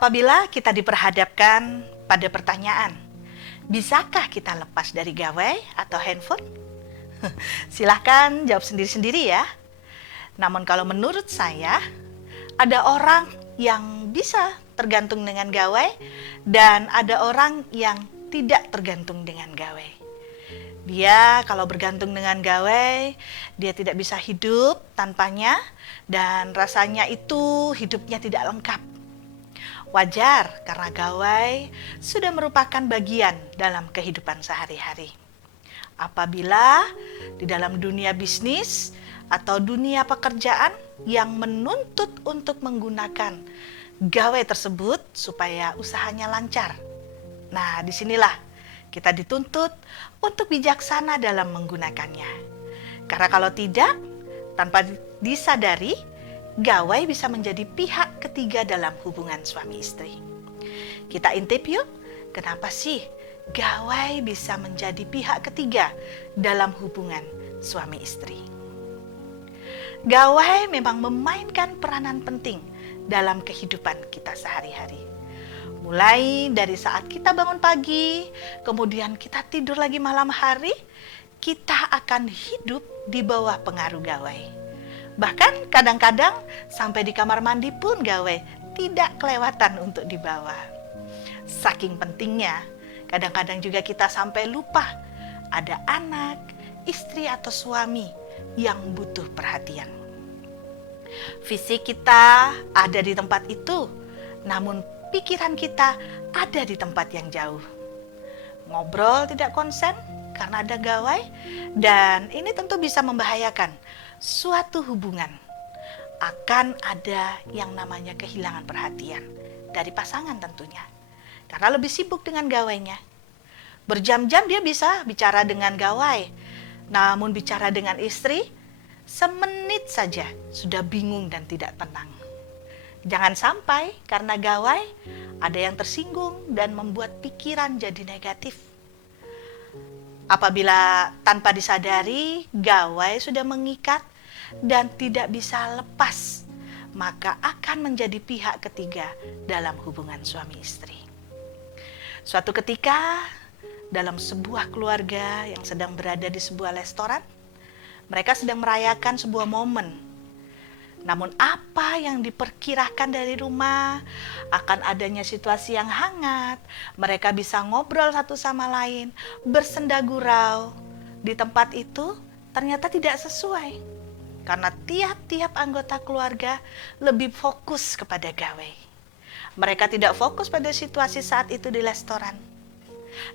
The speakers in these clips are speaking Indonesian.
Apabila kita diperhadapkan pada pertanyaan, bisakah kita lepas dari gawai atau handphone? Silahkan jawab sendiri-sendiri ya. Namun kalau menurut saya, ada orang yang bisa tergantung dengan gawai dan ada orang yang tidak tergantung dengan gawai. Dia kalau bergantung dengan gawai, dia tidak bisa hidup tanpanya dan rasanya itu hidupnya tidak lengkap. Wajar karena gawai sudah merupakan bagian dalam kehidupan sehari-hari. Apabila di dalam dunia bisnis atau dunia pekerjaan yang menuntut untuk menggunakan gawai tersebut supaya usahanya lancar. Nah, disinilah kita dituntut untuk bijaksana dalam menggunakannya. Karena kalau tidak, tanpa disadari, gawai bisa menjadi pihak ketiga dalam hubungan suami istri. Kita intip yuk, kenapa sih gawai bisa menjadi pihak ketiga dalam hubungan suami istri? Gawai memang memainkan peranan penting dalam kehidupan kita sehari-hari. Mulai dari saat kita bangun pagi, kemudian kita tidur lagi malam hari, kita akan hidup di bawah pengaruh gawai. Bahkan kadang-kadang sampai di kamar mandi pun gawai tidak kelewatan untuk dibawa. Saking pentingnya, kadang-kadang juga kita sampai lupa ada anak, istri atau suami yang butuh perhatian. Fisik kita ada di tempat itu, namun pikiran kita ada di tempat yang jauh. Ngobrol tidak konsen karena ada gawai, dan ini tentu bisa membahayakan suatu hubungan. Akan ada yang namanya kehilangan perhatian dari pasangan tentunya, karena lebih sibuk dengan gawainya. Berjam-jam dia bisa bicara dengan gawai, namun bicara dengan istri, semenit saja sudah bingung dan tidak tenang. Jangan sampai karena gawai ada yang tersinggung dan membuat pikiran jadi negatif. Apabila tanpa disadari gawai sudah mengikat dan tidak bisa lepas, maka akan menjadi pihak ketiga dalam hubungan suami istri. Suatu ketika dalam sebuah keluarga yang sedang berada di sebuah restoran, mereka sedang merayakan sebuah momen. Namun apa yang diperkirakan dari rumah akan adanya situasi yang hangat, mereka bisa ngobrol satu sama lain, bersenda gurau. Di tempat itu ternyata tidak sesuai, karena tiap-tiap anggota keluarga lebih fokus kepada gawai. Mereka tidak fokus pada situasi saat itu di restoran.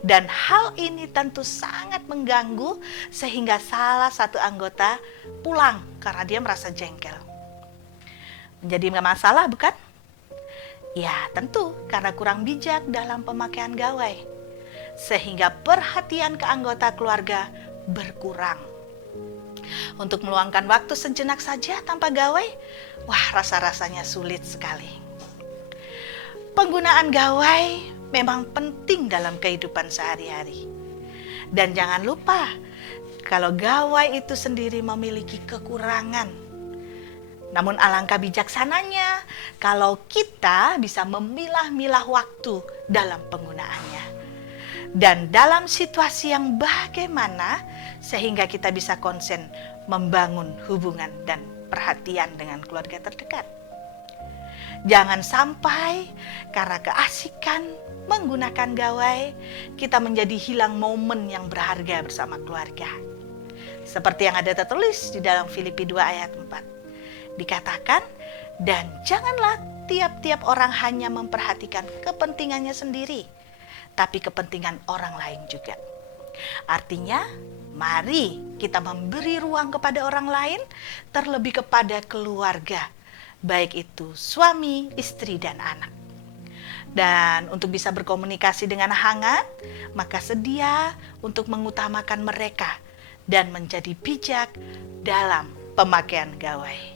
Dan hal ini tentu sangat mengganggu sehingga salah satu anggota pulang karena dia merasa jengkel. Menjadi masalah bukan? Ya tentu karena kurang bijak dalam pemakaian gawai, sehingga perhatian ke anggota keluarga berkurang. Untuk meluangkan waktu sejenak saja tanpa gawai, wah rasa-rasanya sulit sekali. Penggunaan gawai memang penting dalam kehidupan sehari-hari. Dan jangan lupa, kalau gawai itu sendiri memiliki kekurangan. Namun alangkah bijaksananya kalau kita bisa memilah-milah waktu dalam penggunaannya. Dan dalam situasi yang bagaimana sehingga kita bisa konsen membangun hubungan dan perhatian dengan keluarga terdekat. Jangan sampai karena keasikan menggunakan gawai, kita menjadi hilang momen yang berharga bersama keluarga. Seperti yang ada tertulis di dalam Filipi 2 ayat 4. Dikatakan, dan janganlah tiap-tiap orang hanya memperhatikan kepentingannya sendiri, tapi kepentingan orang lain juga. Artinya, mari kita memberi ruang kepada orang lain, terlebih kepada keluarga, baik itu suami, istri, dan anak. Dan untuk bisa berkomunikasi dengan hangat, maka sedia untuk mengutamakan mereka dan menjadi bijak dalam pemakaian gawai.